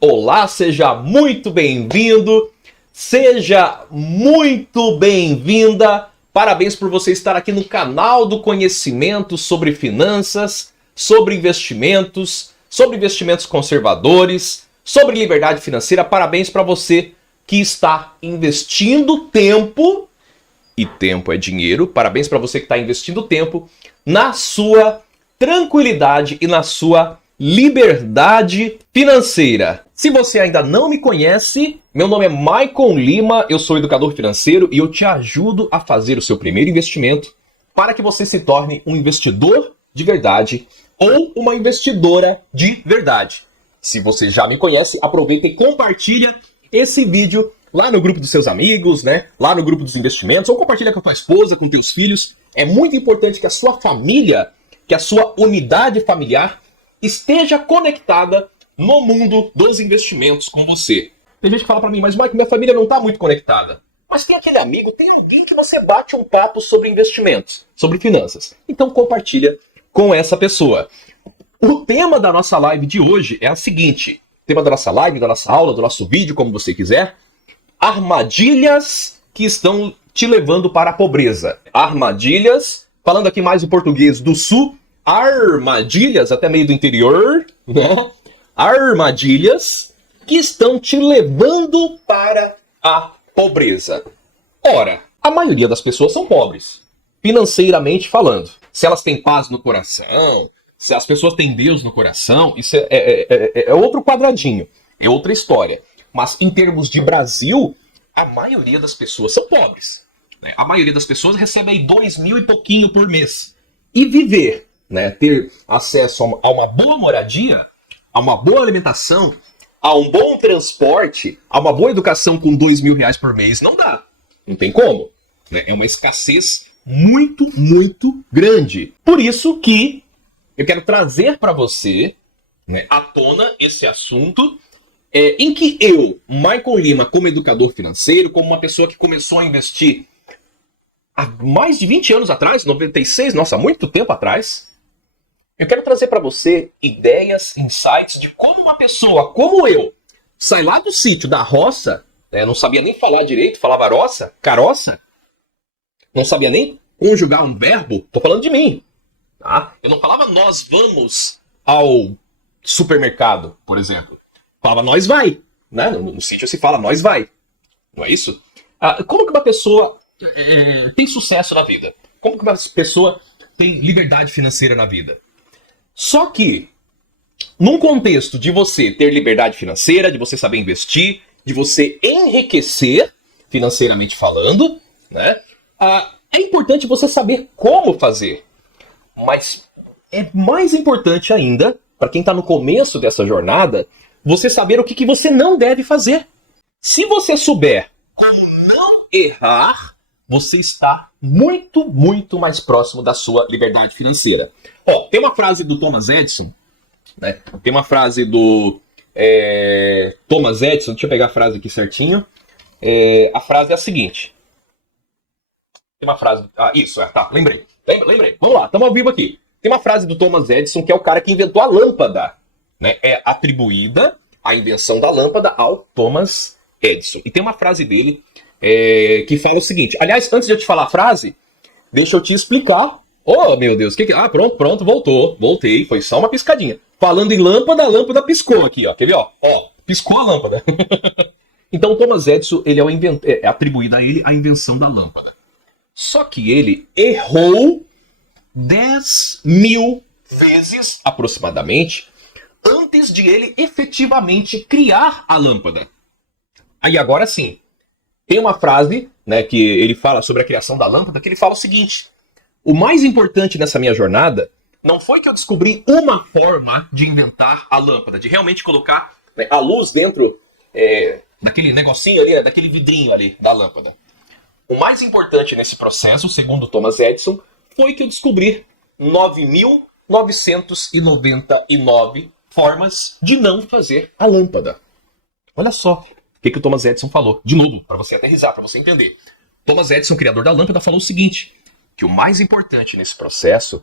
Olá, seja muito bem-vindo, seja muito bem-vinda. Parabéns por você estar aqui no canal do conhecimento sobre finanças, sobre investimentos conservadores, sobre liberdade financeira. Parabéns para você que está investindo tempo, e tempo é dinheiro. Parabéns para você que está investindo tempo na sua tranquilidade e na sua liberdade financeira. Se você ainda não me conhece, meu nome é Maicon Lima, eu sou educador financeiro e eu te ajudo a fazer o seu primeiro investimento para que você se torne um investidor de verdade ou uma investidora de verdade. Se você já me conhece, aproveita e compartilha esse vídeo lá no grupo dos seus amigos, né? Lá no grupo dos investimentos, ou compartilha com a tua esposa, com teus filhos. É muito importante que a sua família, que a sua unidade familiar esteja conectada no mundo dos investimentos com você. Tem gente que fala pra mim, mas Mike, minha família não tá muito conectada. Mas tem aquele amigo, tem alguém que você bate um papo sobre investimentos, sobre finanças. Então compartilha com essa pessoa. O tema da nossa live de hoje é o seguinte. O tema da nossa live, da nossa aula, do nosso vídeo, como você quiser. Armadilhas que estão te levando para a pobreza. Armadilhas, falando aqui mais em português do sul, armadilhas, até meio do interior, né? Armadilhas que estão te levando para a pobreza. Ora, a maioria das pessoas são pobres, financeiramente falando. Se elas têm paz no coração, se as pessoas têm Deus no coração, isso é outro quadradinho, é outra história. Mas em termos de Brasil, a maioria das pessoas são pobres, né? A maioria das pessoas recebe aí 2.000 e pouquinho por mês. E viver, né, ter acesso a uma boa moradia, a uma boa alimentação, a um bom transporte, a uma boa educação com 2.000 reais por mês, não dá. Não tem como, né? É uma escassez muito, muito grande. Por isso que eu quero trazer para você, né, à tona esse assunto, em que eu, Maicon Lima, como educador financeiro, como uma pessoa que começou a investir há mais de 20 anos atrás, 96, nossa, há muito tempo atrás, eu quero trazer para você ideias, insights de como uma pessoa como eu sai lá do sítio, da roça, né, não sabia nem falar direito, falava roça, caroça, não sabia nem conjugar um verbo, tô falando de mim, tá? Eu não falava nós vamos ao supermercado, por exemplo. Falava nós vai, né? No sítio se fala nós vai, não é isso? Como que uma pessoa tem sucesso na vida? Como que uma pessoa tem liberdade financeira na vida? Só que, num contexto de você ter liberdade financeira, de você saber investir, de você enriquecer, financeiramente falando, né? É importante você saber como fazer. Mas é mais importante ainda, para quem está no começo dessa jornada, você saber o que você não deve fazer. Se você souber como não errar, você está muito, muito mais próximo da sua liberdade financeira. Tem uma frase do Thomas Edison, né? Tem uma frase do Thomas Edison, deixa eu pegar a frase aqui certinho. A frase é a seguinte. Tem uma frase... tá, lembrei. Vamos lá, estamos ao vivo aqui. Tem uma frase do Thomas Edison, que é o cara que inventou a lâmpada, né? É atribuída a invenção da lâmpada ao Thomas Edison. E tem uma frase dele que fala o seguinte. Aliás, antes de eu te falar a frase, deixa eu te explicar. Oh, meu Deus, pronto, voltei, foi só uma piscadinha. Falando em lâmpada, a lâmpada piscou aqui, ó. Quer ver, ó? Piscou a lâmpada. Então, o Thomas Edison, ele é atribuído a ele a invenção da lâmpada. Só que ele errou 10.000 vezes, aproximadamente, antes de ele efetivamente criar a lâmpada. Aí agora sim, tem uma frase, né, que ele fala sobre a criação da lâmpada, que ele fala o seguinte: o mais importante nessa minha jornada não foi que eu descobri uma forma de inventar a lâmpada, de realmente colocar, né, a luz dentro daquele negocinho ali, né, daquele vidrinho ali da lâmpada. O mais importante nesse processo, segundo Thomas Edison, foi que eu descobri 9.999 formas de não fazer a lâmpada. Olha só o que o Thomas Edison falou. De novo, para você aterrissar, para você entender. Thomas Edison, criador da lâmpada, falou o seguinte, que o mais importante nesse processo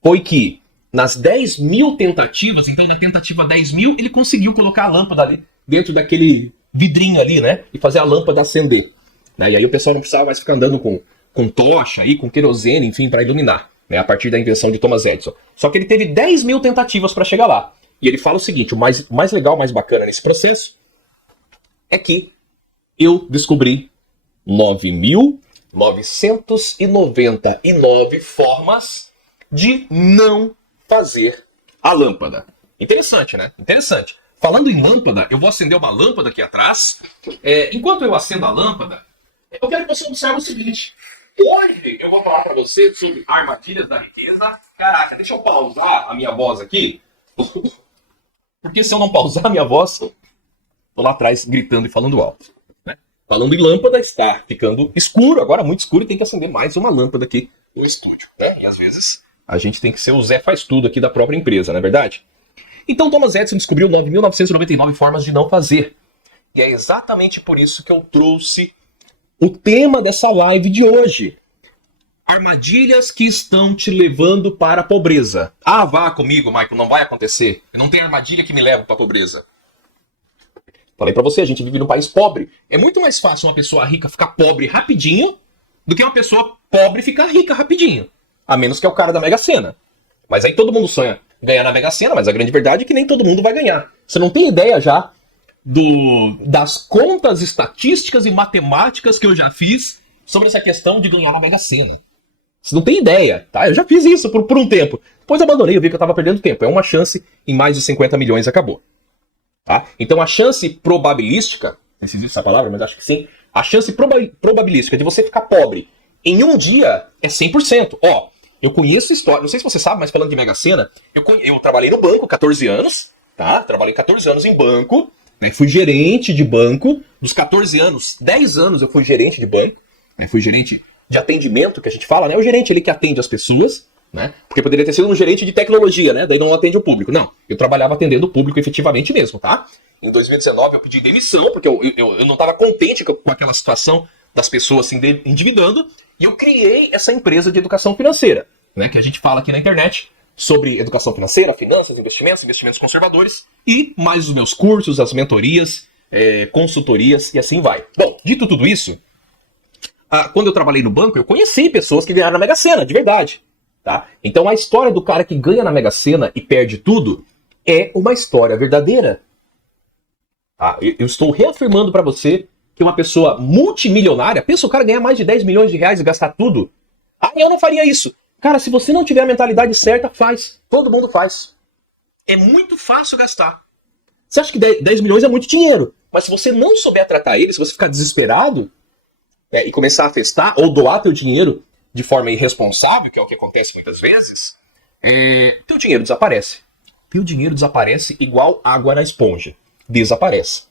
foi que nas 10 mil tentativas, então na tentativa 10 mil, ele conseguiu colocar a lâmpada ali dentro daquele vidrinho ali, né? E fazer a lâmpada acender. Né? E aí o pessoal não precisava mais ficar andando com tocha, aí, com querosene, enfim, para iluminar. Né? A partir da invenção de Thomas Edison. Só que ele teve 10 mil tentativas para chegar lá. E ele fala o seguinte, o mais legal, mais bacana nesse processo é que eu descobri 9.999 formas de não fazer a lâmpada. Interessante, né? Interessante. Falando em lâmpada, eu vou acender uma lâmpada aqui atrás. Enquanto eu acendo a lâmpada, eu quero que você observe o seguinte. Hoje eu vou falar para você sobre armadilhas da riqueza. Caraca, deixa eu pausar a minha voz aqui. Porque se eu não pausar a minha voz, tô lá atrás gritando e falando alto. Né? Falando em lâmpada, está ficando escuro, agora muito escuro, e tem que acender mais uma lâmpada aqui no estúdio. Né? E às vezes a gente tem que ser o Zé faz tudo aqui da própria empresa, não é verdade? Então Thomas Edison descobriu 9.999 formas de não fazer. E é exatamente por isso que eu trouxe o tema dessa live de hoje. Armadilhas que estão te levando para a pobreza. Ah, vá comigo, Michael, não vai acontecer. Não tem armadilha que me leva para a pobreza. Falei pra você, a gente vive num país pobre. É muito mais fácil uma pessoa rica ficar pobre rapidinho do que uma pessoa pobre ficar rica rapidinho. A menos que é o cara da Mega Sena. Mas aí todo mundo sonha ganhar na Mega Sena, mas a grande verdade é que nem todo mundo vai ganhar. Você não tem ideia já das contas estatísticas e matemáticas que eu já fiz sobre essa questão de ganhar na Mega Sena. Você não tem ideia, tá? Eu já fiz isso por um tempo. Depois abandonei, eu vi que eu tava perdendo tempo. É uma chance em mais de 50 milhões e acabou. Tá? Então a chance probabilística, não sei se existe essa palavra, mas acho que sim. A chance probabilística de você ficar pobre em um dia é 100%. Ó, eu conheço história, não sei se você sabe, mas falando de Mega Sena, eu trabalhei no banco 14 anos, tá? Trabalhei 14 anos em banco, né? Fui gerente de banco. Dos 14 anos, 10 anos eu fui gerente de banco, né? Fui gerente de atendimento, que a gente fala, né? O gerente ele que atende as pessoas, né? Porque poderia ter sido um gerente de tecnologia, né? Daí não atende o público. Não, eu trabalhava atendendo o público efetivamente mesmo, tá? Em 2019 eu pedi demissão, porque eu não estava contente com aquela situação das pessoas se endividando, e eu criei essa empresa de educação financeira, né? Que a gente fala aqui na internet sobre educação financeira, finanças, investimentos conservadores, e mais os meus cursos, as mentorias, consultorias e assim vai. Bom, dito tudo isso, quando eu trabalhei no banco, eu conheci pessoas que ganharam na Mega Sena, de verdade. Tá? Então a história do cara que ganha na Mega Sena e perde tudo é uma história verdadeira. Tá? Eu estou reafirmando para você que uma pessoa multimilionária, pensa o cara ganhar mais de 10 milhões de reais e gastar tudo. Ah, eu não faria isso. Cara, se você não tiver a mentalidade certa, faz. Todo mundo faz. É muito fácil gastar. Você acha que 10 milhões é muito dinheiro, mas se você não souber tratar ele, se você ficar desesperado e começar a festar ou doar teu dinheiro de forma irresponsável, que é o que acontece muitas vezes, teu dinheiro desaparece. Teu dinheiro desaparece igual água na esponja. Desaparece.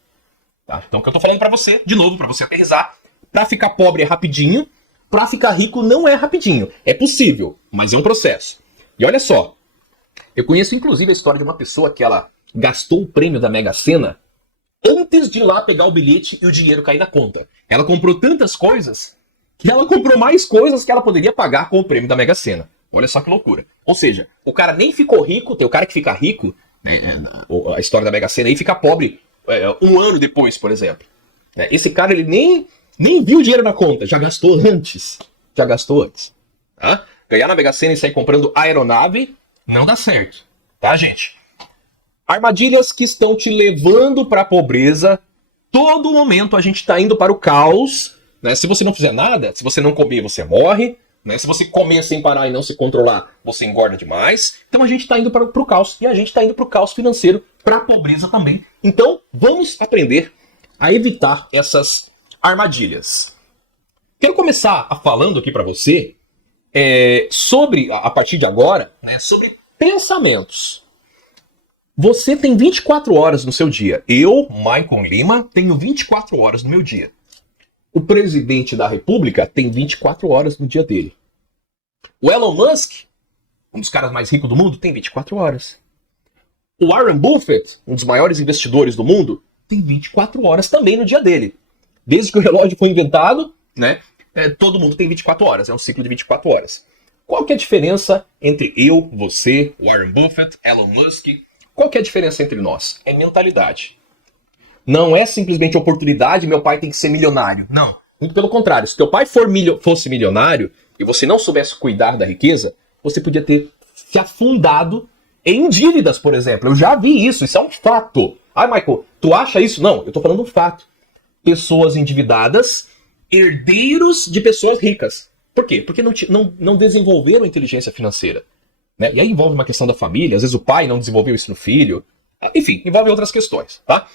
Tá? Então o que eu tô falando pra você, de novo, pra você aterrissar, pra ficar pobre é rapidinho, pra ficar rico não é rapidinho. É possível, mas é um processo. E olha só, eu conheço inclusive a história de uma pessoa que ela gastou o prêmio da Mega Sena antes de ir lá pegar o bilhete e o dinheiro cair na conta. Ela comprou tantas coisas que ela comprou mais coisas que ela poderia pagar com o prêmio da Mega Sena. Olha só que loucura. Ou seja, o cara nem ficou rico, tem o cara que fica rico, né, a história da Mega Sena, e fica pobre um ano depois, por exemplo. Esse cara, ele nem viu o dinheiro na conta, já gastou antes. Já gastou antes. Tá? Ganhar na Mega Sena e sair comprando aeronave não dá certo. Tá, gente? Armadilhas que estão te levando para a pobreza. Todo momento a gente está indo para o caos. Né? Se você não fizer nada, se você não comer, você morre. Né? Se você comer sem parar e não se controlar, você engorda demais. Então a gente está indo para o caos. E a gente está indo para o caos financeiro, para a pobreza também. Então vamos aprender a evitar essas armadilhas. Quero começar falando aqui para você sobre, a partir de agora, né, sobre pensamentos. Você tem 24 horas no seu dia. Eu, Michael Lima, tenho 24 horas no meu dia. O presidente da República tem 24 horas no dia dele. O Elon Musk, um dos caras mais ricos do mundo, tem 24 horas. O Warren Buffett, um dos maiores investidores do mundo, tem 24 horas também no dia dele. Desde que o relógio foi inventado, né, todo mundo tem 24 horas. É um ciclo de 24 horas. Qual que é a diferença entre eu, você, Warren Buffett, Elon Musk? Qual que é a diferença entre nós? É mentalidade. Não é simplesmente oportunidade, meu pai tem que ser milionário. Não. Muito pelo contrário. Se teu pai fosse milionário e você não soubesse cuidar da riqueza, você podia ter se afundado em dívidas, por exemplo. Eu já vi isso. Isso é um fato. Ah, Michael, tu acha isso? Não, eu tô falando um fato. Pessoas endividadas, herdeiros de pessoas ricas. Por quê? Porque não desenvolveram inteligência financeira. Né? E aí envolve uma questão da família. Às vezes o pai não desenvolveu isso no filho. Enfim, envolve outras questões, tá?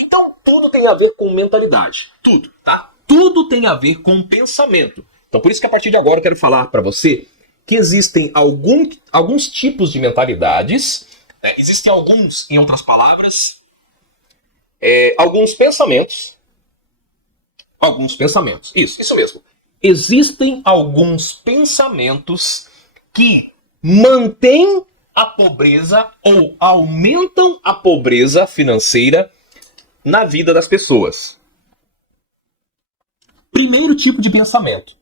Então, tudo tem a ver com mentalidade. Tudo, tá? Tudo tem a ver com pensamento. Então, por isso que a partir de agora eu quero falar para você que existem alguns tipos de mentalidades, né? Existem alguns, em outras palavras, alguns pensamentos. Alguns pensamentos. Isso mesmo. Existem alguns pensamentos que mantêm a pobreza ou aumentam a pobreza financeira na vida das pessoas. Primeiro tipo de pensamento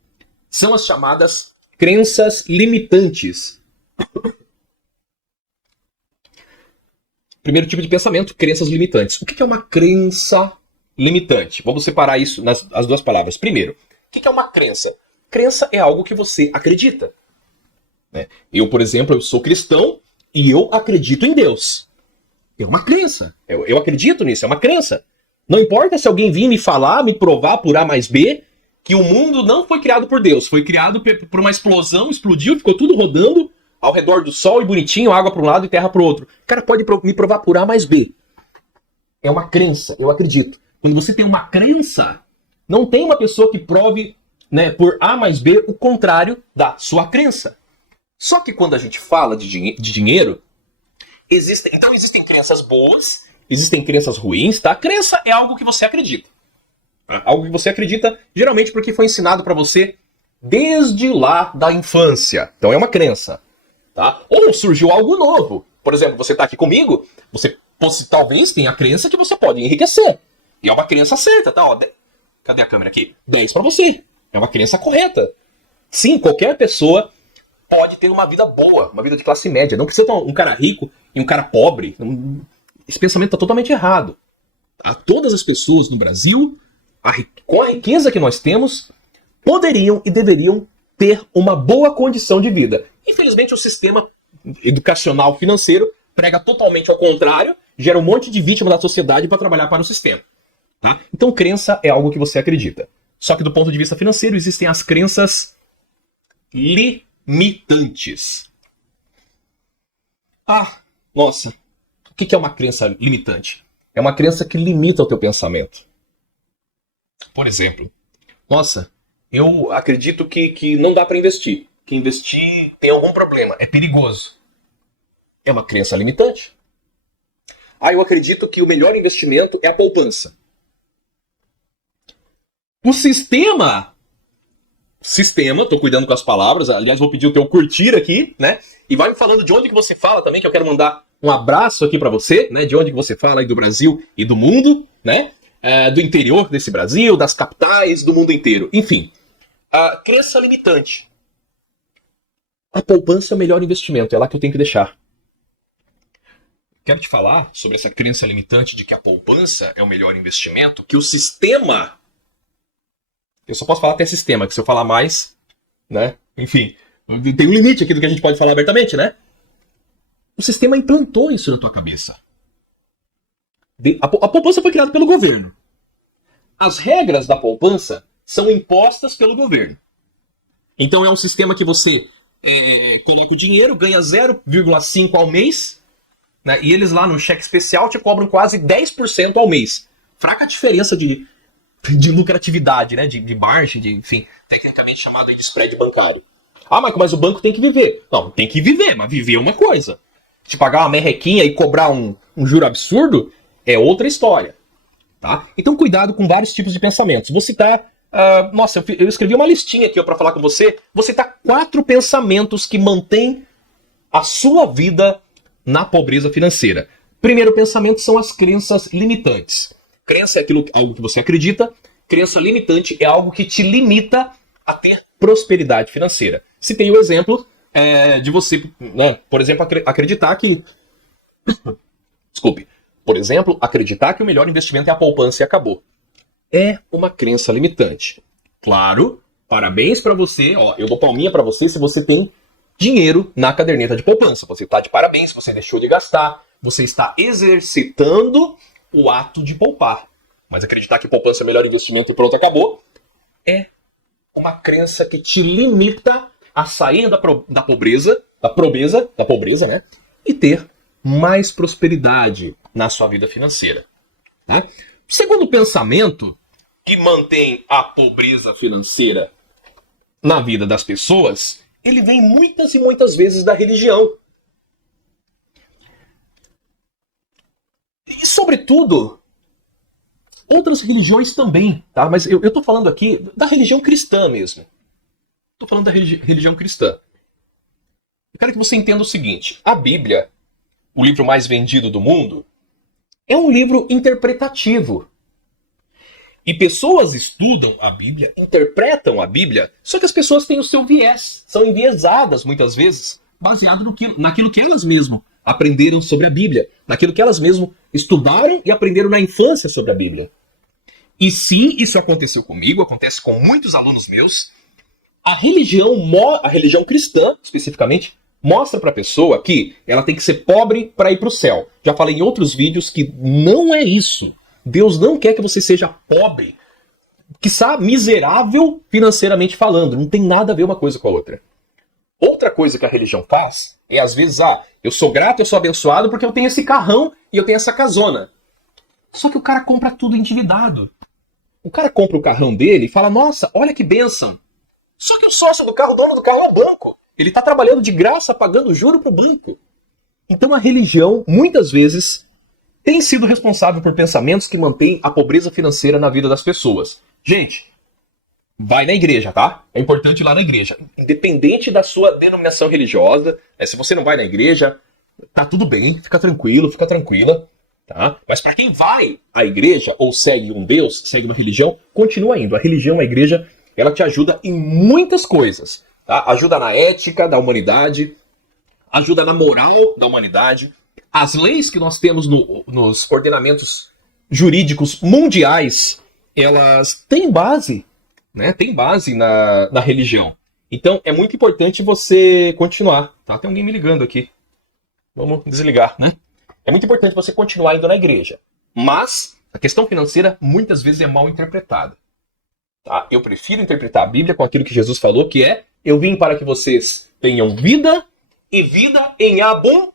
são as chamadas crenças limitantes. Primeiro tipo de pensamento, crenças limitantes. O que é uma crença limitante? Vamos separar isso as duas palavras. Primeiro, o que é uma crença? Crença é algo que você acredita. Eu, por exemplo, eu sou cristão e eu acredito em Deus. É uma crença. Eu acredito nisso, é uma crença. Não importa se alguém vir me falar, me provar por A mais B, que o mundo não foi criado por Deus. Foi criado por uma explosão, explodiu, ficou tudo rodando ao redor do sol e bonitinho, água para um lado e terra para o outro. O cara pode me provar por A mais B. É uma crença, eu acredito. Quando você tem uma crença, não tem uma pessoa que prove, né, por A mais B o contrário da sua crença. Só que quando a gente fala de dinheiro, existem crenças boas, existem crenças ruins, tá? Crença é algo que você acredita. Algo que você acredita, geralmente porque foi ensinado para você desde lá da infância. Então é uma crença, tá? Ou surgiu algo novo. Por exemplo, você tá aqui comigo, você talvez tenha a crença que você pode enriquecer. E é uma crença certa, tá? Ó, cadê a câmera aqui? 10 para você. É uma crença correta. Sim, qualquer pessoa pode ter uma vida boa, uma vida de classe média. Não precisa ter um cara rico e um cara pobre. Esse pensamento está totalmente errado. Todas as pessoas no Brasil, com a riqueza que nós temos, poderiam e deveriam ter uma boa condição de vida. Infelizmente, o sistema educacional financeiro prega totalmente ao contrário, gera um monte de vítima da sociedade para trabalhar para o sistema. Tá? Então, crença é algo que você acredita. Só que do ponto de vista financeiro, existem as crenças limitantes. Nossa, o que é uma crença limitante? É uma crença que limita o teu pensamento. Por exemplo, nossa, eu acredito que não dá para investir. Que investir tem algum problema, é perigoso. É uma crença limitante. Eu acredito que o melhor investimento é a poupança. O sistema, tô cuidando com as palavras, aliás, vou pedir o teu curtir aqui, né? E vai me falando de onde que você fala também, que eu quero mandar um abraço aqui pra você, né? De onde que você fala aí do Brasil e do mundo, né? Do interior desse Brasil, das capitais, do mundo inteiro. Enfim, crença limitante. A poupança é o melhor investimento, é lá que eu tenho que deixar. Quero te falar sobre essa crença limitante de que a poupança é o melhor investimento, que o sistema... Eu só posso falar até sistema, que se eu falar mais, né? Enfim, tem um limite aqui do que a gente pode falar abertamente, né? O sistema implantou isso na tua cabeça. A poupança foi criada pelo governo. As regras da poupança são impostas pelo governo. Então é um sistema que você coloca o dinheiro, ganha 0,5 ao mês, né? E eles lá no cheque especial te cobram quase 10% ao mês. Fraca diferença de lucratividade, né? De margem, enfim, tecnicamente chamado aí de spread bancário. Mas o banco tem que viver. Não, tem que viver, mas viver é uma coisa. Se pagar uma merrequinha e cobrar um juro absurdo, é outra história. Tá? Então cuidado com vários tipos de pensamentos. Vou citar... eu escrevi uma listinha aqui para falar com você. Vou citar 4 pensamentos que mantêm a sua vida na pobreza financeira. Primeiro pensamento são as crenças limitantes. Crença é algo que você acredita. Crença limitante é algo que te limita a ter prosperidade financeira. Citei o exemplo de você, né, por exemplo, acreditar que... Desculpe. Por exemplo, acreditar que o melhor investimento é a poupança e acabou. É uma crença limitante. Claro, parabéns para você. Ó, eu dou palminha para você se você tem dinheiro na caderneta de poupança. Você está de parabéns, você deixou de gastar. Você está exercitando o ato de poupar. Mas acreditar que poupança é o melhor investimento e pronto, acabou, é uma crença que te limita a sair da pobreza, né? E ter mais prosperidade na sua vida financeira. Né? O segundo pensamento que mantém a pobreza financeira na vida das pessoas, ele vem muitas e muitas vezes da religião. E, sobretudo, outras religiões também, tá? Mas eu tô falando aqui da religião cristã mesmo. Tô falando da religião cristã. Eu quero que você entenda o seguinte. A Bíblia, o livro mais vendido do mundo, é um livro interpretativo. E pessoas estudam a Bíblia, interpretam a Bíblia, só que as pessoas têm o seu viés. São enviesadas, muitas vezes, baseado naquilo que elas mesmas aprenderam sobre a Bíblia. Naquilo que elas mesmas estudaram e aprenderam na infância sobre a Bíblia. E sim, isso aconteceu comigo, acontece com muitos alunos meus. A religião cristã, especificamente, mostra para a pessoa que ela tem que ser pobre para ir para o céu. Já falei em outros vídeos que não é isso. Deus não quer que você seja pobre, quiçá miserável financeiramente falando. Não tem nada a ver uma coisa com a outra. Outra coisa que a religião faz é, às vezes, eu sou grato, eu sou abençoado porque eu tenho esse carrão e eu tenho essa casona. Só que o cara compra tudo endividado. O cara compra o carrão dele e fala, nossa, olha que bênção. Só que o sócio do carro, o dono do carro é o banco. Ele está trabalhando de graça, pagando juro para o banco. Então a religião, muitas vezes, tem sido responsável por pensamentos que mantêm a pobreza financeira na vida das pessoas. Gente, vai na igreja, tá? É importante ir lá na igreja. Independente da sua denominação religiosa, se você não vai na igreja, tá tudo bem, fica tranquilo, fica tranquila. Tá? Mas para quem vai à igreja ou segue um Deus, segue uma religião, continua indo. A religião, a igreja, ela te ajuda em muitas coisas. Tá? Ajuda na ética da humanidade, ajuda na moral da humanidade. As leis que nós temos nos ordenamentos jurídicos mundiais, elas têm base, né? Tem base na religião. Então é muito importante você continuar. Tá? Tem alguém me ligando aqui. Vamos desligar, né? É muito importante você continuar indo na igreja. Mas a questão financeira muitas vezes é mal interpretada. Tá? Eu prefiro interpretar a Bíblia com aquilo que Jesus falou, que é: eu vim para que vocês tenham vida e vida em abundância.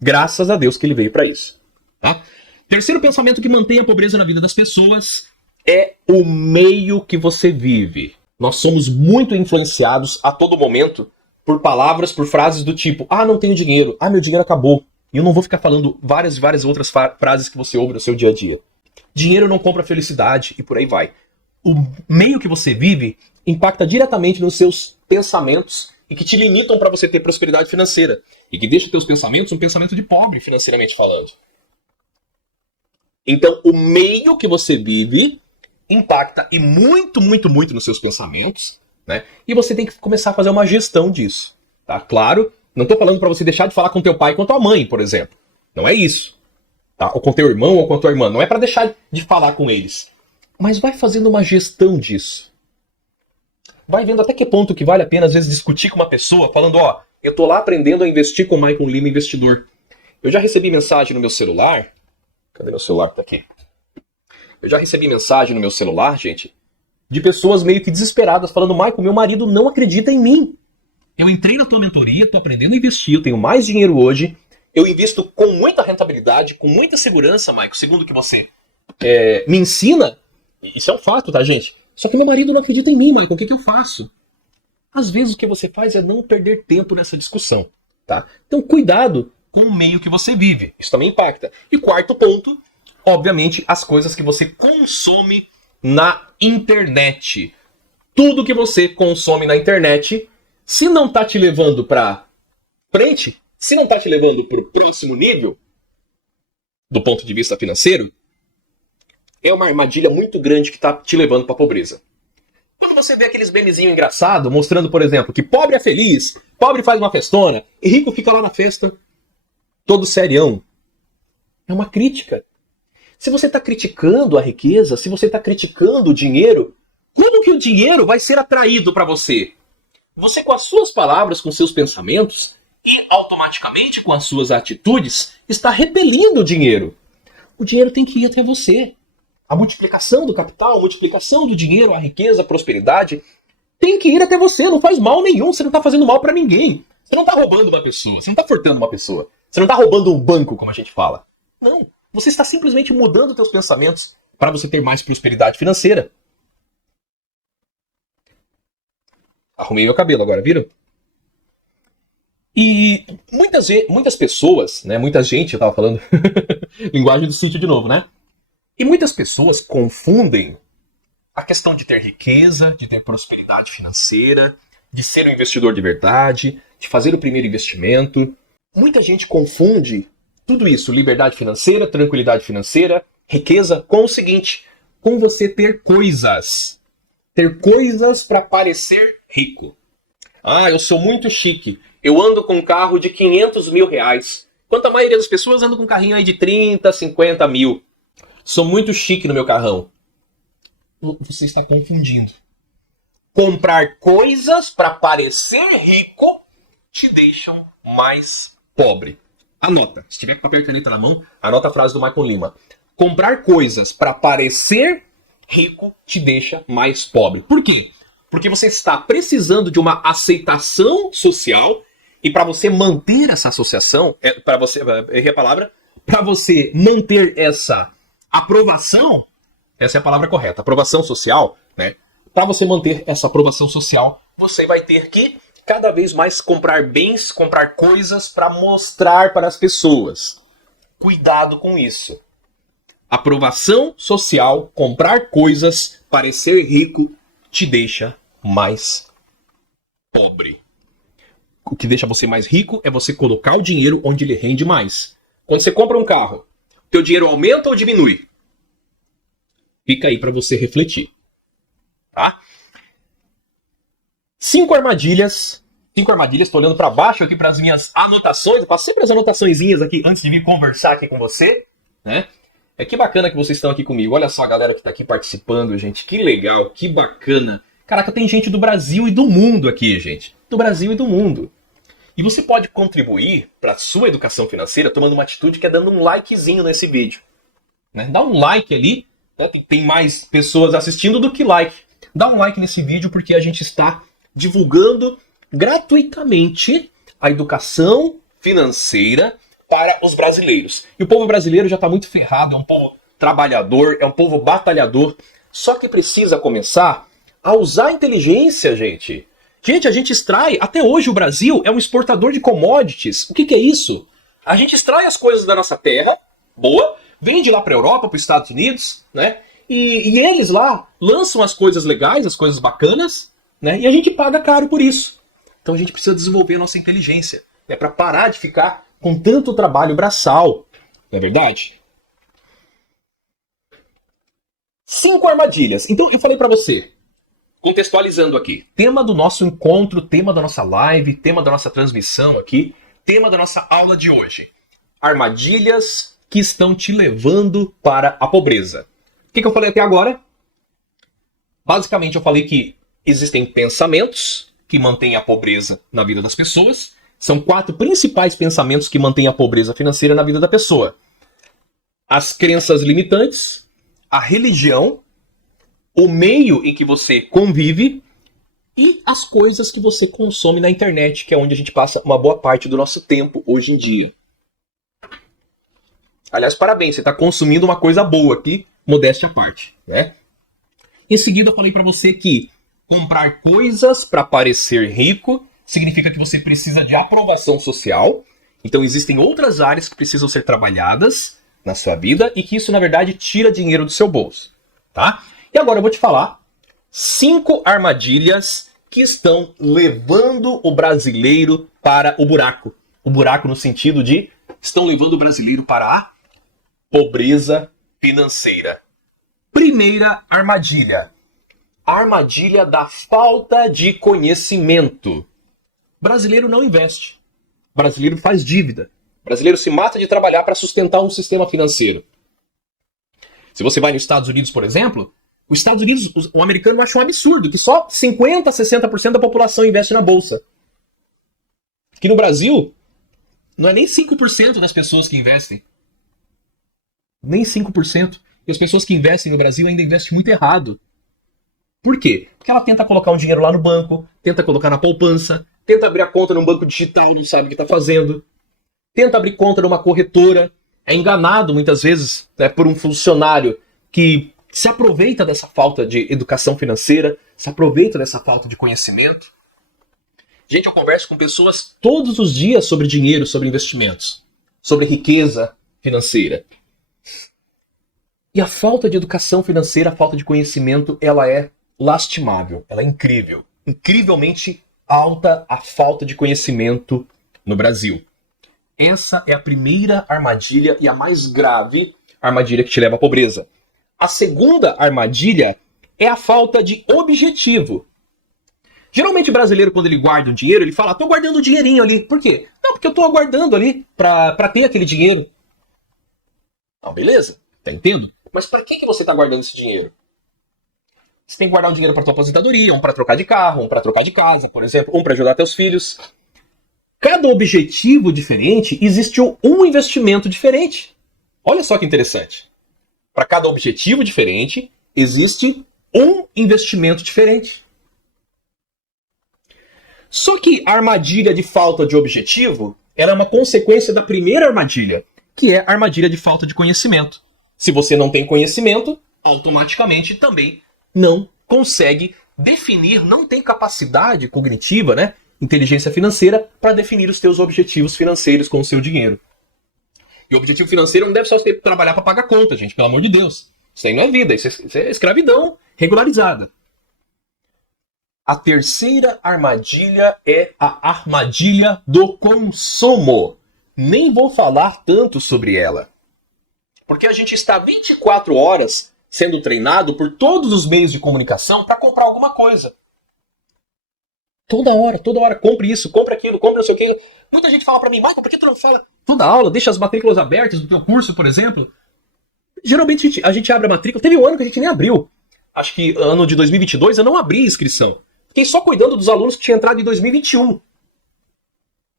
Graças a Deus que ele veio para isso. Tá? Terceiro pensamento que mantém a pobreza na vida das pessoas é o meio que você vive. Nós somos muito influenciados a todo momento por palavras, por frases do tipo: não tenho dinheiro, meu dinheiro acabou. E eu não vou ficar falando várias e várias outras frases que você ouve no seu dia a dia. Dinheiro não compra felicidade e por aí vai. O meio que você vive impacta diretamente nos seus pensamentos e que te limitam para você ter prosperidade financeira. E que deixa teus pensamentos um pensamento de pobre, financeiramente falando. Então, o meio que você vive impacta e muito, muito, muito nos seus pensamentos, né? E você tem que começar a fazer uma gestão disso. Tá? Claro, não estou falando para você deixar de falar com teu pai e com tua mãe, por exemplo. Não é isso. Tá? Ou com teu irmão ou com tua irmã. Não é para deixar de falar com eles. Mas vai fazendo uma gestão disso. Vai vendo até que ponto que vale a pena, às vezes, discutir com uma pessoa, falando: eu tô lá aprendendo a investir com o Michael Lima, investidor. Eu já recebi mensagem no meu celular. Cadê meu celular que tá aqui? Eu já recebi mensagem no meu celular, gente, de pessoas meio que desesperadas, falando: Michael, meu marido não acredita em mim. Eu entrei na tua mentoria, tô aprendendo a investir, eu tenho mais dinheiro hoje, eu invisto com muita rentabilidade, com muita segurança, Michael, segundo o que você me ensina. Isso é um fato, tá, gente? Só que meu marido não acredita em mim, Michael, o que eu faço? Às vezes o que você faz é não perder tempo nessa discussão, tá? Então cuidado com o meio que você vive, isso também impacta. E quarto ponto, obviamente, as coisas que você consome na internet. Tudo que você consome na internet, se não tá te levando pra frente, se não tá te levando pro próximo nível, do ponto de vista financeiro, é uma armadilha muito grande que tá te levando pra pobreza. Quando você vê aqueles memezinhos engraçados mostrando, por exemplo, que pobre é feliz, pobre faz uma festona, e rico fica lá na festa, todo serião. É uma crítica. Se você está criticando a riqueza, se você está criticando o dinheiro, como que o dinheiro vai ser atraído para você? Você, com as suas palavras, com seus pensamentos e automaticamente com as suas atitudes, está repelindo o dinheiro. O dinheiro tem que ir até você. A multiplicação do capital, a multiplicação do dinheiro, a riqueza, a prosperidade, tem que ir até você. Não faz mal nenhum, você não está fazendo mal para ninguém. Você não está roubando uma pessoa, você não está furtando uma pessoa. Você não está roubando um banco, como a gente fala. Não, você está simplesmente mudando os seus pensamentos para você ter mais prosperidade financeira. Arrumei meu cabelo agora, viram? E muitas pessoas, né? Muita gente, eu tava falando linguagem do sítio de novo, né? E muitas pessoas confundem a questão de ter riqueza, de ter prosperidade financeira, de ser um investidor de verdade, de fazer o primeiro investimento. Muita gente confunde tudo isso, liberdade financeira, tranquilidade financeira, riqueza, com o seguinte, com você ter coisas. Ter coisas para parecer rico. Ah, eu sou muito chique. Eu ando com um carro de 500 mil reais. Enquanto a maioria das pessoas anda com um carrinho aí de 30, 50 mil. Sou muito chique no meu carrão. Você está confundindo. Comprar coisas para parecer rico te deixam mais pobre. Anota. Se tiver com papel e caneta na mão, anota a frase do Michael Lima. Comprar coisas para parecer rico te deixa mais pobre. Por quê? Porque você está precisando de uma aceitação social e para você manter essa associação, errei a palavra, para você manter essa aprovação, essa é a palavra correta, aprovação social, né? Para você manter essa aprovação social, você vai ter que cada vez mais comprar bens, comprar coisas para mostrar para as pessoas. Cuidado com isso. Aprovação social, comprar coisas, parecer rico, te deixa mais pobre. O que deixa você mais rico é você colocar o dinheiro onde ele rende mais. Quando você compra um carro, teu dinheiro aumenta ou diminui? Fica aí para você refletir. Tá? 5 armadilhas. 5 armadilhas, estou olhando para baixo aqui para as minhas anotações. Eu faço sempre as anotaçõezinhas aqui antes de vir conversar aqui com você, né? É que bacana que vocês estão aqui comigo. Olha só a galera que está aqui participando, gente. Que legal, que bacana. Caraca, tem gente do Brasil e do mundo aqui, gente. Do Brasil e do mundo. E você pode contribuir para a sua educação financeira tomando uma atitude que é dando um likezinho nesse vídeo. Né? Dá um like ali. Né? Tem mais pessoas assistindo do que like. Dá um like nesse vídeo porque a gente está divulgando gratuitamente a educação financeira para os brasileiros. E o povo brasileiro já está muito ferrado, é um povo trabalhador, é um povo batalhador. Só que precisa começar a usar a inteligência, gente. Gente, a gente extrai, até hoje o Brasil é um exportador de commodities. O que é isso? A gente extrai as coisas da nossa terra, boa, vende lá para a Europa, para os Estados Unidos, né? E eles lá lançam as coisas legais, as coisas bacanas, né? E a gente paga caro por isso. Então a gente precisa desenvolver a nossa inteligência, né? Para parar de ficar com tanto trabalho braçal. Não é verdade? 5 armadilhas. Então eu falei para você, contextualizando aqui, tema do nosso encontro, tema da nossa live, tema da nossa transmissão aqui, tema da nossa aula de hoje. Armadilhas que estão te levando para a pobreza. O que eu falei até agora? Basicamente eu falei que existem pensamentos que mantêm a pobreza na vida das pessoas. São 4 principais pensamentos que mantêm a pobreza financeira na vida da pessoa. As crenças limitantes, a religião, o meio em que você convive e as coisas que você consome na internet, que é onde a gente passa uma boa parte do nosso tempo hoje em dia. Aliás, parabéns, você está consumindo uma coisa boa aqui, modéstia à parte, né? Em seguida, eu falei para você que comprar coisas para parecer rico significa que você precisa de aprovação social. Então, existem outras áreas que precisam ser trabalhadas na sua vida e que isso, na verdade, tira dinheiro do seu bolso, tá? E agora eu vou te falar 5 armadilhas que estão levando o brasileiro para o buraco. O buraco no sentido de estão levando o brasileiro para a pobreza financeira. Primeira armadilha. A armadilha da falta de conhecimento. Brasileiro não investe. Brasileiro faz dívida. Brasileiro se mata de trabalhar para sustentar um sistema financeiro. Se você vai nos Estados Unidos, por exemplo, os Estados Unidos, o americano acha um absurdo que só 50% a 60% da população investe na bolsa. Aqui no Brasil, não é nem 5% das pessoas que investem. Nem 5%. E as pessoas que investem no Brasil ainda investem muito errado. Por quê? Porque ela tenta colocar um dinheiro lá no banco, tenta colocar na poupança, tenta abrir a conta num banco digital, não sabe o que está fazendo. Tenta abrir conta numa corretora. É enganado muitas vezes, né, por um funcionário que se aproveita dessa falta de educação financeira, se aproveita dessa falta de conhecimento. Gente, eu converso com pessoas todos os dias sobre dinheiro, sobre investimentos, sobre riqueza financeira. E a falta de educação financeira, a falta de conhecimento, ela é lastimável, ela é incrível. Incrivelmente alta a falta de conhecimento no Brasil. Essa é a primeira armadilha e a mais grave armadilha que te leva à pobreza. A segunda armadilha é a falta de objetivo. Geralmente o brasileiro, quando ele guarda um dinheiro, ele fala, tô guardando um dinheirinho ali. Por quê? Não, porque eu tô aguardando ali pra ter aquele dinheiro. Não, beleza, tá entendendo? Mas para que você tá guardando esse dinheiro? Você tem que guardar um dinheiro para tua aposentadoria, um para trocar de carro, um para trocar de casa, por exemplo, um para ajudar teus filhos. Cada objetivo diferente, existe um investimento diferente. Olha só que interessante. Para cada objetivo diferente, existe um investimento diferente. Só que a armadilha de falta de objetivo, ela é uma consequência da primeira armadilha, que é a armadilha de falta de conhecimento. Se você não tem conhecimento, automaticamente também não consegue definir, não tem capacidade cognitiva, né? Inteligência financeira para definir os teus objetivos financeiros com o seu dinheiro. E o objetivo financeiro não deve só ter que trabalhar para pagar conta, gente, pelo amor de Deus. Isso aí não é vida, isso é escravidão regularizada. A terceira armadilha é a armadilha do consumo. Nem vou falar tanto sobre ela. Porque a gente está 24 horas sendo treinado por todos os meios de comunicação para comprar alguma coisa. Toda hora, compre isso, compre aquilo, compre não sei o quê. Muita gente fala para mim, Michael, por que tu não fala toda aula, deixa as matrículas abertas do teu curso, por exemplo? Geralmente a gente abre a matrícula, teve um ano que a gente nem abriu. Acho que ano de 2022 eu não abri a inscrição. Fiquei só cuidando dos alunos que tinham entrado em 2021.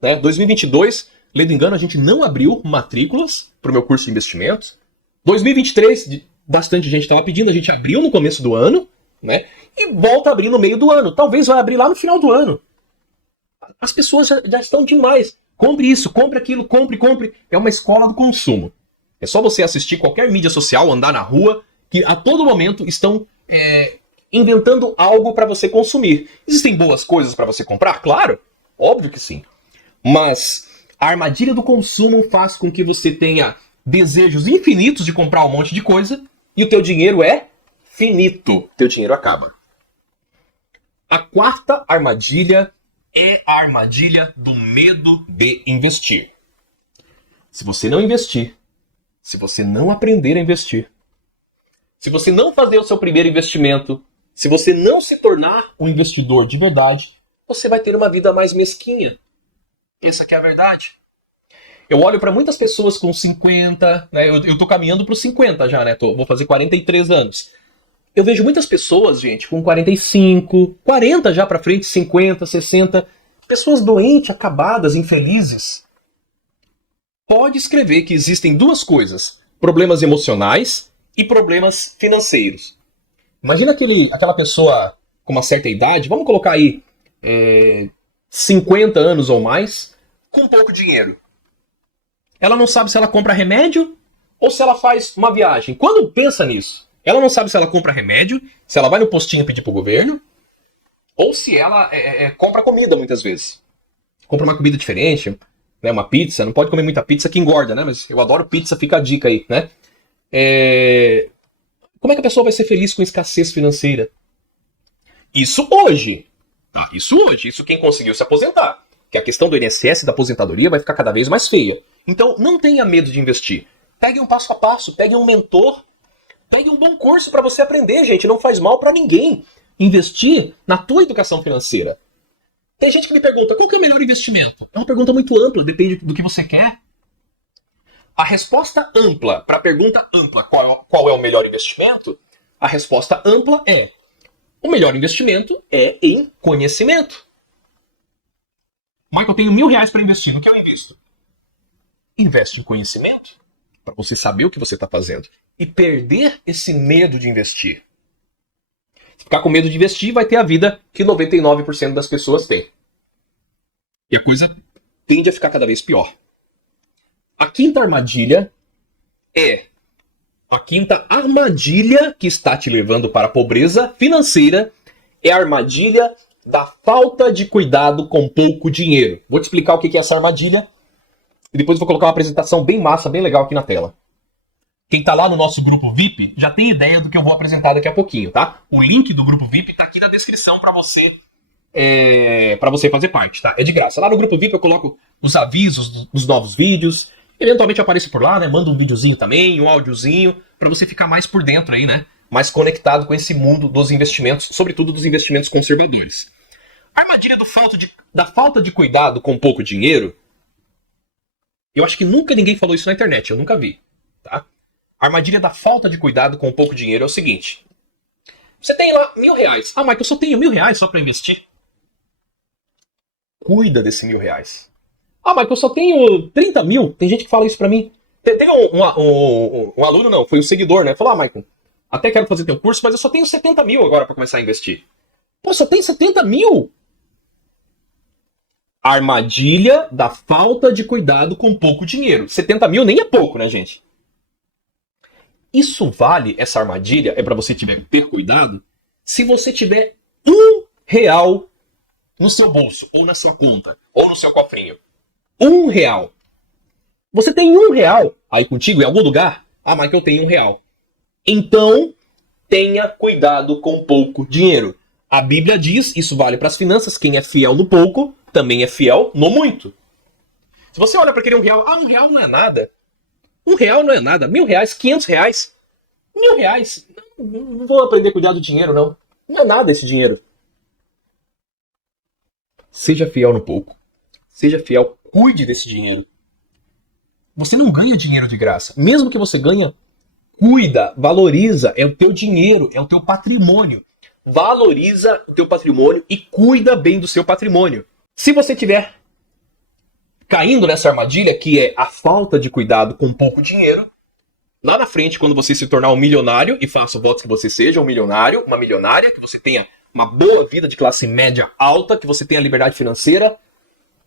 Né? 2022, lendo engano, a gente não abriu matrículas para o meu curso de investimentos. 2023, bastante gente estava pedindo, a gente abriu no começo do ano, né? E volta a abrir no meio do ano. Talvez vai abrir lá no final do ano. As pessoas já estão demais. Compre isso, compre aquilo, compre. É uma escola do consumo. É só você assistir qualquer mídia social, andar na rua, que a todo momento estão inventando algo para você consumir. Existem boas coisas para você comprar? Claro, óbvio que sim. Mas a armadilha do consumo faz com que você tenha desejos infinitos de comprar um monte de coisa e o teu dinheiro é finito. Teu dinheiro acaba. A quarta armadilha é a armadilha do medo de investir. Se você não investir, se você não aprender a investir, se você não fazer o seu primeiro investimento, se você não se tornar um investidor de verdade, você vai ter uma vida mais mesquinha. Essa que é a verdade. Eu olho para muitas pessoas com 50, né? Eu tô caminhando para os 50 já, né? Vou fazer 43 anos. Eu vejo muitas pessoas, gente, com 45, 40 já para frente, 50, 60, pessoas doentes, acabadas, infelizes. Pode escrever que existem duas coisas: problemas emocionais e problemas financeiros. Imagina aquela pessoa com uma certa idade, vamos colocar aí 50 anos ou mais, com pouco dinheiro. Ela não sabe se ela compra remédio ou se ela faz uma viagem. Quando pensa nisso, ela não sabe se ela compra remédio, se ela vai no postinho pedir pro governo, ou se ela compra comida muitas vezes. Compra uma comida diferente, né, uma pizza. Não pode comer muita pizza que engorda, né? Mas eu adoro pizza, fica a dica aí, né? Como é que a pessoa vai ser feliz com escassez financeira? Isso hoje. Tá? Isso hoje. Isso quem conseguiu se aposentar. Que a questão do INSS e da aposentadoria vai ficar cada vez mais feia. Então, não tenha medo de investir. Pegue um passo a passo, pegue um mentor, pegue um bom curso para você aprender, gente. Não faz mal para ninguém. investir na tua educação financeira. Tem gente que me pergunta, qual que é o melhor investimento? É uma pergunta muito ampla, depende do que você quer. A resposta ampla para a pergunta ampla, qual é o melhor investimento? A resposta ampla é, o melhor investimento é em conhecimento. Michael, eu tenho R$1.000 para investir, no que eu invisto? Investe em conhecimento, para você saber o que você está fazendo. E perder esse medo de investir. Se ficar com medo de investir, vai ter a vida que 99% das pessoas têm. E a coisa tende a ficar cada vez pior. A quinta armadilha é a quinta armadilha que está te levando para a pobreza financeira é a armadilha da falta de cuidado com pouco dinheiro. Vou te explicar o que é essa armadilha e depois vou colocar uma apresentação bem massa, bem legal aqui na tela. Quem está lá no nosso grupo VIP já tem ideia do que eu vou apresentar daqui a pouquinho, tá? O link do grupo VIP está aqui na descrição para você fazer parte, tá? É de graça. Lá no grupo VIP eu coloco os avisos dos novos vídeos. Eventualmente aparece por lá, né? Manda um videozinho também, um áudiozinho, para você ficar mais por dentro aí, né? Mais conectado com esse mundo dos investimentos, sobretudo dos investimentos conservadores. A armadilha da falta de cuidado com pouco dinheiro, eu acho que nunca ninguém falou isso na internet, eu nunca vi, tá? A armadilha da falta de cuidado com pouco dinheiro é o seguinte. Você tem lá R$1.000. Ah, Mike, eu só tenho R$1.000 só para investir. Cuida desse R$1.000. Ah, Mike, eu só tenho 30 mil. Tem gente que fala isso pra mim. Teve um aluno, não, foi um seguidor, né? Falou, ah, Mike, até quero fazer teu curso, mas eu só tenho 70 mil agora pra começar a investir. Pô, só tem 70 mil? Armadilha da falta de cuidado com pouco dinheiro. 70 mil nem é pouco, né, gente? Isso vale, essa armadilha, é pra você ter cuidado, se você tiver R$1 no seu bolso, ou na sua conta, ou no seu cofrinho. R$1. Você tem R$1 aí contigo em algum lugar? Ah, mas que eu tenho R$1. Então, tenha cuidado com pouco dinheiro. A Bíblia diz, isso vale para as finanças, quem é fiel no pouco, também é fiel no muito. Se você olha para aquele R$1, R$1 não é nada. R$1 não é nada. R$1.000, R$500, R$1.000. Não vou aprender a cuidar do dinheiro, não. Não é nada esse dinheiro. Seja fiel no pouco. Seja fiel, cuide desse dinheiro. Você não ganha dinheiro de graça. Mesmo que você ganha, cuida, valoriza. É o teu dinheiro, é o teu patrimônio. Valoriza o teu patrimônio e cuida bem do seu patrimônio. Se você estiver caindo nessa armadilha, que é a falta de cuidado com pouco dinheiro, lá na frente, quando você se tornar um milionário, e faço votos que você seja um milionário, uma milionária, que você tenha uma boa vida de classe média alta, que você tenha liberdade financeira,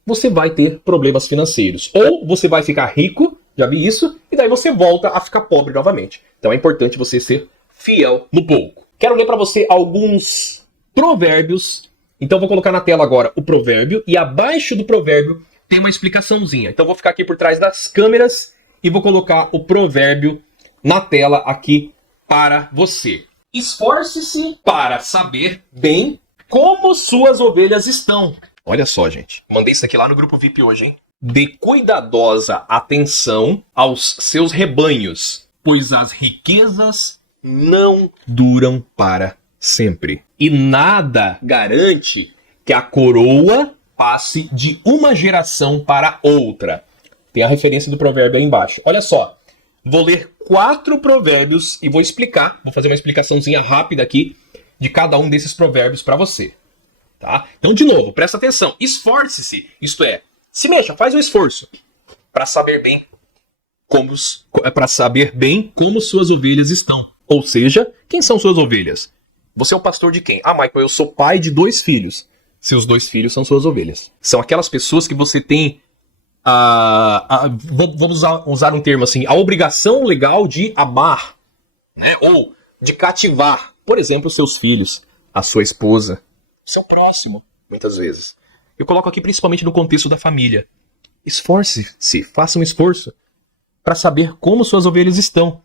você vai ter problemas financeiros. Ou você vai ficar rico, já vi isso, e daí você volta a ficar pobre novamente. Então é importante você ser fiel no pouco. Quero ler para você alguns provérbios. Então vou colocar na tela agora o provérbio, e abaixo do provérbio tem uma explicaçãozinha. Então vou ficar aqui por trás das câmeras e vou colocar o provérbio na tela aqui para você. Esforce-se para saber bem como suas ovelhas estão. Olha só, gente. Mandei isso aqui lá no grupo VIP hoje, hein? Dê cuidadosa atenção aos seus rebanhos, pois as riquezas não duram para sempre. E nada garante que a coroa passe de uma geração para outra. Tem a referência do provérbio aí embaixo. Olha só. Vou ler 4 provérbios e vou explicar. Vou fazer uma explicaçãozinha rápida aqui de cada um desses provérbios para você. Tá? Então, de novo, presta atenção. Esforce-se. Isto é, se mexa, faz um esforço para saber bem como suas ovelhas estão. Ou seja, quem são suas ovelhas? Você é o pastor de quem? Ah, Michael, eu sou pai de 2 filhos. Seus 2 filhos são suas ovelhas. São aquelas pessoas que você tem vamos usar um termo assim, a obrigação legal de amar, né? Ou de cativar, por exemplo, os seus filhos, a sua esposa, seu próximo, muitas vezes. Eu coloco aqui principalmente no contexto da família. Esforce-se, faça um esforço para saber como suas ovelhas estão.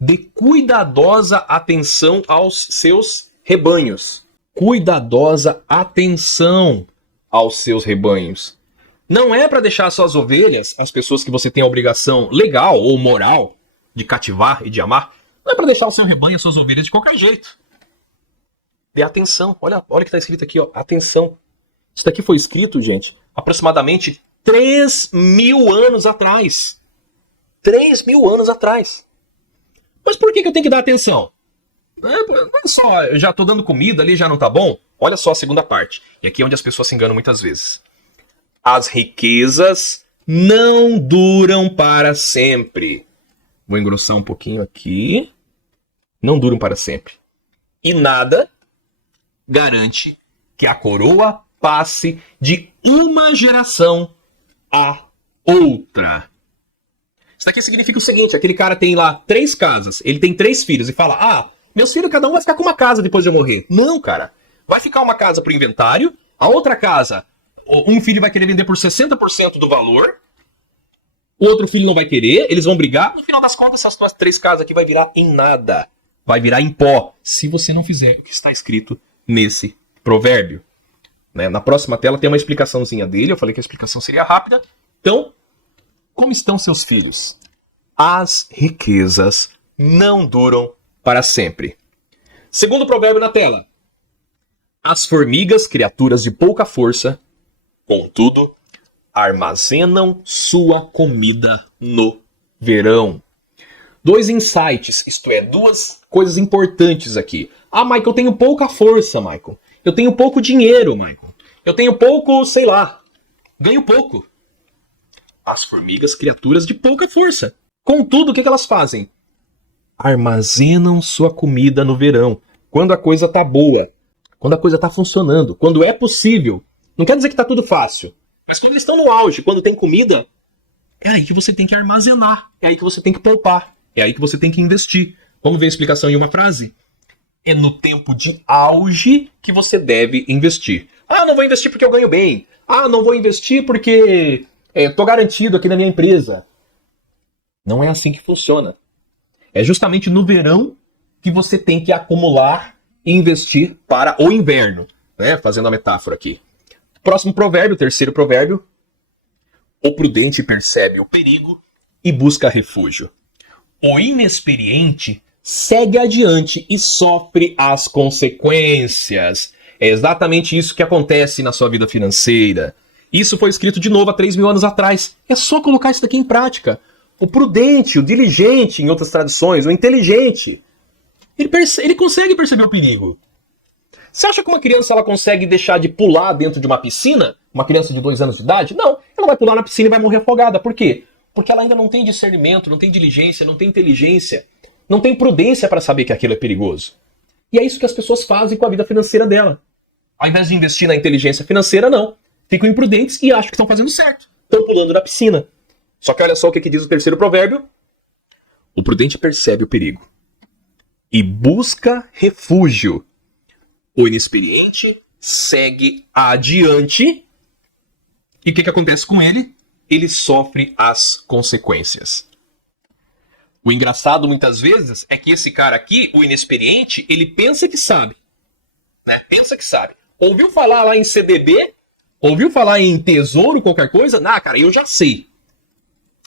Dê cuidadosa atenção aos seus rebanhos. Cuidadosa atenção aos seus rebanhos. Não é para deixar suas ovelhas, as pessoas que você tem a obrigação legal ou moral de cativar e de amar, não é para deixar o seu rebanho, as suas ovelhas de qualquer jeito. Dê atenção. Olha o que está escrito aqui, ó. Atenção. Isso daqui foi escrito, gente, aproximadamente 3.000 anos atrás. 3.000 anos atrás. Mas por que eu tenho que dar atenção? É só, eu já estou dando comida ali, já não tá bom? Olha só a segunda parte. E aqui é onde as pessoas se enganam muitas vezes. As riquezas não duram para sempre. Vou engrossar um pouquinho aqui. Não duram para sempre. E nada garante que a coroa passe de uma geração a outra. Isso daqui significa o seguinte, aquele cara tem lá 3 casas, ele tem 3 filhos e fala, meus filhos cada um vai ficar com uma casa depois de eu morrer. Não, cara. Vai ficar uma casa pro inventário, a outra casa, um filho vai querer vender por 60% do valor, o outro filho não vai querer, eles vão brigar, no final das contas essas 3 casas aqui vai virar em nada. Vai virar em pó, se você não fizer o que está escrito nesse provérbio. Né? Na próxima tela tem uma explicaçãozinha dele, eu falei que a explicação seria rápida. Então, como estão seus filhos? As riquezas não duram para sempre. Segundo provérbio na tela. As formigas, criaturas de pouca força, contudo, armazenam sua comida no verão. 2 insights, isto é, 2 coisas importantes aqui. Michael, eu tenho pouca força, Michael. Eu tenho pouco dinheiro, Michael. Eu tenho pouco, sei lá, ganho pouco. As formigas, criaturas de pouca força. Contudo, o que elas fazem? Armazenam sua comida no verão. Quando a coisa tá boa. Quando a coisa tá funcionando. Quando é possível. Não quer dizer que tá tudo fácil. Mas quando eles estão no auge, quando tem comida, é aí que você tem que armazenar. É aí que você tem que poupar. É aí que você tem que investir. Vamos ver a explicação em uma frase? É no tempo de auge que você deve investir. Não vou investir porque eu ganho bem. Não vou investir porque tô garantido aqui na minha empresa. Não é assim que funciona. É justamente no verão que você tem que acumular e investir para o inverno. Né? Fazendo a metáfora aqui. Próximo provérbio, terceiro provérbio. O prudente percebe o perigo e busca refúgio. O inexperiente segue adiante e sofre as consequências. É exatamente isso que acontece na sua vida financeira. Isso foi escrito de novo há 3.000 anos atrás. É só colocar isso daqui em prática. O prudente, o diligente, em outras traduções, o inteligente, ele consegue perceber o perigo. Você acha que uma criança ela consegue deixar de pular dentro de uma piscina? Uma criança de 2 anos de idade? Não, ela vai pular na piscina e vai morrer afogada. Por quê? Porque ela ainda não tem discernimento, não tem diligência, não tem inteligência, não tem prudência para saber que aquilo é perigoso. E é isso que as pessoas fazem com a vida financeira dela. Ao invés de investir na inteligência financeira, não. Ficam imprudentes e acham que estão fazendo certo. Estão pulando na piscina. Só que olha só o que diz o terceiro provérbio. O prudente percebe o perigo e busca refúgio. O inexperiente segue adiante. E o que acontece com ele? Ele sofre as consequências. O engraçado, muitas vezes, é que esse cara aqui, o inexperiente, ele pensa que sabe. Né? Pensa que sabe. Ouviu falar lá em CDB? Ouviu falar em tesouro, qualquer coisa? Cara, eu já sei.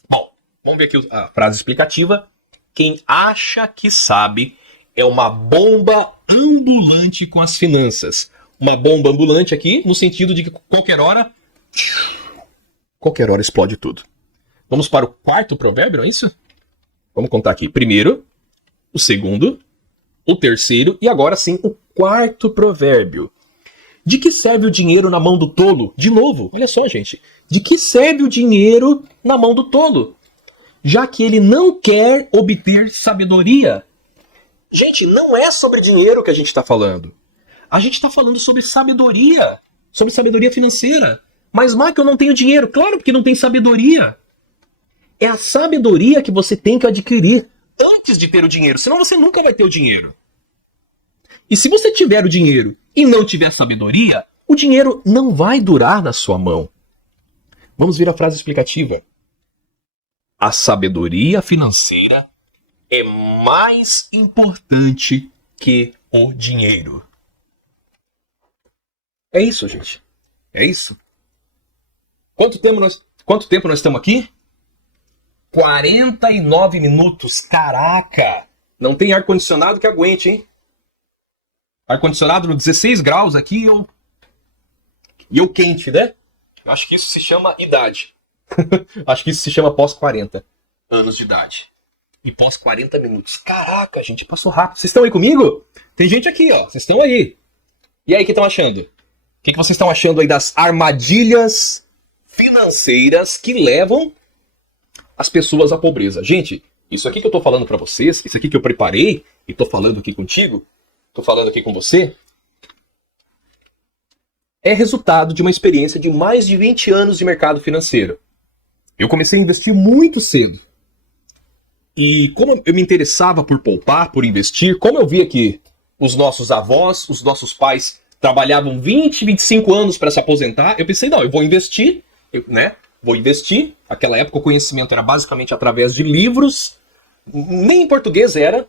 Bom, vamos ver aqui a frase explicativa. Quem acha que sabe é uma bomba ambulante com as finanças. Uma bomba ambulante aqui, no sentido de que qualquer hora explode tudo. Vamos para o quarto provérbio, não é isso? Vamos contar aqui. Primeiro, o segundo, o terceiro e agora sim o quarto provérbio. De que serve o dinheiro na mão do tolo? De novo, olha só, gente. De que serve o dinheiro na mão do tolo? Já que ele não quer obter sabedoria. Gente, não é sobre dinheiro que a gente está falando. A gente está falando sobre sabedoria financeira. Mas, Michael, eu não tenho dinheiro. Claro, porque não tem sabedoria. É a sabedoria que você tem que adquirir antes de ter o dinheiro. Senão você nunca vai ter o dinheiro. E se você tiver o dinheiro e não tiver sabedoria, o dinheiro não vai durar na sua mão. Vamos ver a frase explicativa. A sabedoria financeira é mais importante que o dinheiro. É isso, gente. É isso. Quanto tempo nós estamos aqui? 49 minutos. Caraca! Não tem ar-condicionado que aguente, hein? Ar-condicionado no 16 graus aqui e eu quente, né? Eu acho que isso se chama idade. Acho que isso se chama pós 40 anos de idade. E pós 40 minutos. Caraca, gente, passou rápido. Vocês estão aí comigo? Tem gente aqui, ó. Vocês estão aí. E aí, o que estão achando? O que vocês estão achando aí das armadilhas financeiras que levam as pessoas à pobreza? Gente, isso aqui que eu tô falando pra vocês, isso aqui que eu preparei e tô falando aqui contigo, tô falando aqui com você, é resultado de uma experiência de mais de 20 anos de mercado financeiro. Eu comecei a investir muito cedo. E como eu me interessava por poupar, por investir, como eu via que os nossos avós, os nossos pais trabalhavam 20, 25 anos para se aposentar, eu pensei, não, eu vou investir, né? Vou investir. Naquela época o conhecimento era basicamente através de livros, nem em português era,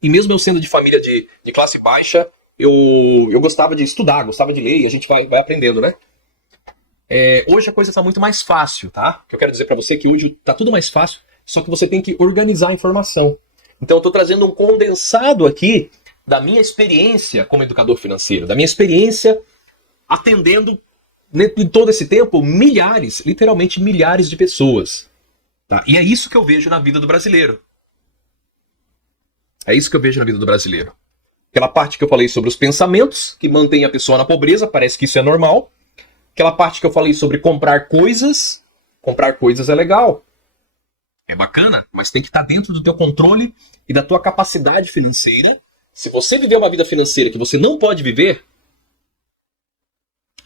e mesmo eu sendo de família de classe baixa, eu gostava de estudar, gostava de ler, e a gente vai aprendendo, né? Hoje a coisa está muito mais fácil, tá? O que eu quero dizer para você é que hoje está tudo mais fácil, só que você tem que organizar a informação. Então eu estou trazendo um condensado aqui da minha experiência como educador financeiro, da minha experiência atendendo, em todo esse tempo, milhares, literalmente milhares de pessoas. Tá? E é isso que eu vejo na vida do brasileiro. É isso que eu vejo na vida do brasileiro. Aquela parte que eu falei sobre os pensamentos, que mantém a pessoa na pobreza, parece que isso é normal. Aquela parte que eu falei sobre comprar coisas é legal. É bacana, mas tem que estar dentro do teu controle e da tua capacidade financeira. Se você viver uma vida financeira que você não pode viver,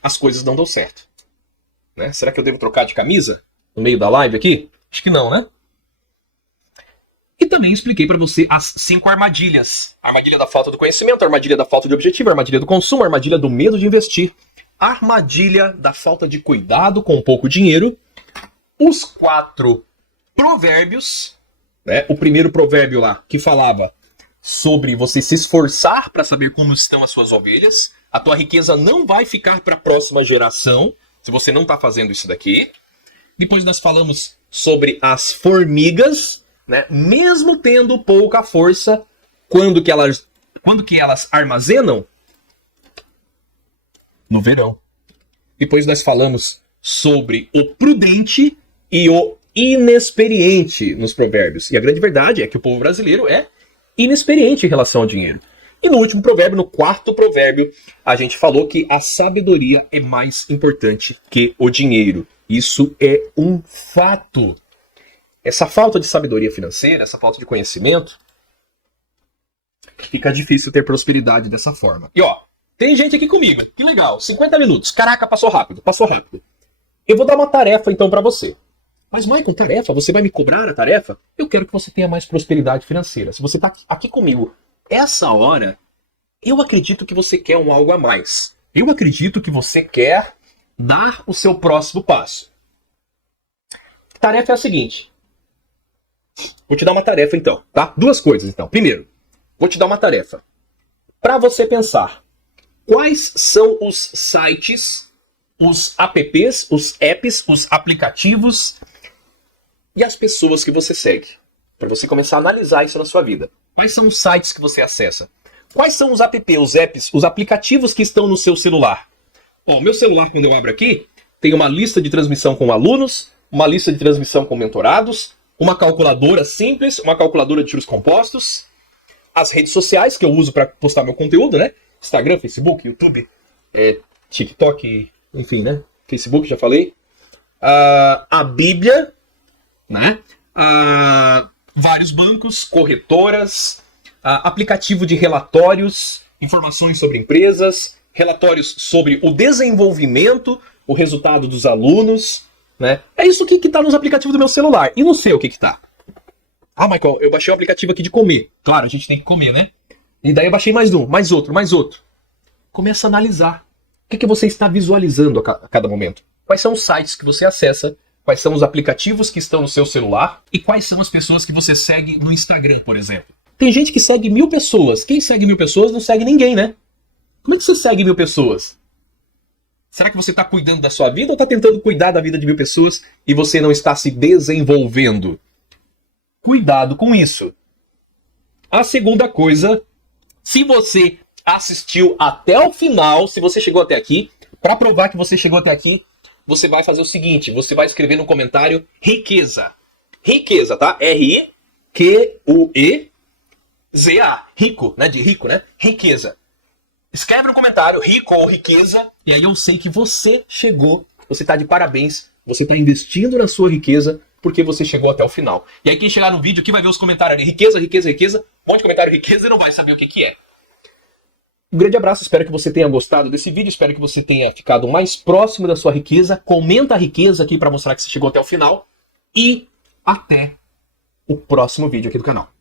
as coisas não dão certo. Né? Será que eu devo trocar de camisa no meio da live aqui? Acho que não, né? E também expliquei para você as 5 armadilhas. A armadilha da falta do conhecimento, a armadilha da falta de objetivo, a armadilha do consumo, a armadilha do medo de investir, a armadilha da falta de cuidado com pouco dinheiro, os 4 provérbios, né? O primeiro provérbio lá que falava sobre você se esforçar para saber como estão as suas ovelhas. A tua riqueza não vai ficar para a próxima geração se você não está fazendo isso daqui. Depois nós falamos sobre as formigas, né? Mesmo tendo pouca força, quando que elas armazenam? No verão. Depois nós falamos sobre o prudente e o inexperiente nos provérbios. E a grande verdade é que o povo brasileiro é inexperiente em relação ao dinheiro. E no último provérbio, no 4º provérbio, a gente falou que a sabedoria é mais importante que o dinheiro. Isso é um fato. Essa falta de sabedoria financeira, essa falta de conhecimento, fica difícil ter prosperidade dessa forma. E ó, tem gente aqui comigo. Que legal, 50 minutos. Caraca, passou rápido, passou rápido. Eu vou dar uma tarefa então para você. Mas, Michael, tarefa? Você vai me cobrar a tarefa? Eu quero que você tenha mais prosperidade financeira. Se você está aqui comigo essa hora, eu acredito que você quer um algo a mais. Eu acredito que você quer dar o seu próximo passo. A tarefa é a seguinte. Vou te dar uma tarefa então, tá? 2 coisas então. Primeiro, vou te dar uma tarefa. Para você pensar, quais são os sites, os apps, os apps, os aplicativos e as pessoas que você segue, para você começar a analisar isso na sua vida. Quais são os sites que você acessa? Quais são os apps, os apps, os aplicativos que estão no seu celular? Ó, meu celular, quando eu abro aqui, tem uma lista de transmissão com alunos, uma lista de transmissão com mentorados, uma calculadora simples, uma calculadora de juros compostos, as redes sociais que eu uso para postar meu conteúdo, né? Instagram, Facebook, YouTube, TikTok, enfim, né? Facebook, já falei. A Bíblia, né? Vários bancos, corretoras, aplicativo de relatórios, informações sobre empresas, relatórios sobre o desenvolvimento, o resultado dos alunos, né? É isso que está nos aplicativos do meu celular. E no seu, o que está? Ah, Michael, eu baixei o aplicativo aqui de comer. Claro, a gente tem que comer, né? E daí eu baixei mais um, mais outro, mais outro. Começa a analisar. O que você está visualizando a cada momento? Quais são os sites que você acessa? Quais são os aplicativos que estão no seu celular? E quais são as pessoas que você segue no Instagram, por exemplo? Tem gente que segue 1000 pessoas. Quem segue 1000 pessoas não segue ninguém, né? Como é que você segue 1000 pessoas? Será que você está cuidando da sua vida ou está tentando cuidar da vida de 1000 pessoas e você não está se desenvolvendo? Cuidado com isso. A segunda coisa, se você assistiu até o final, se você chegou até aqui, para provar que você chegou até aqui, você vai fazer o seguinte, você vai escrever no comentário riqueza. Riqueza, tá? R-I-Q-U-E-Z-A. Rico, né? De rico, né? Riqueza. Escreve no comentário rico ou riqueza, e aí eu sei que você chegou, você tá de parabéns, você tá investindo na sua riqueza, porque você chegou até o final. E aí quem chegar no vídeo aqui vai ver os comentários ali, riqueza, riqueza, riqueza, um monte de comentário riqueza e não vai saber o que que é. Um grande abraço, espero que você tenha gostado desse vídeo, espero que você tenha ficado mais próximo da sua riqueza. Comenta a riqueza aqui para mostrar que você chegou até o final. E até o próximo vídeo aqui do canal.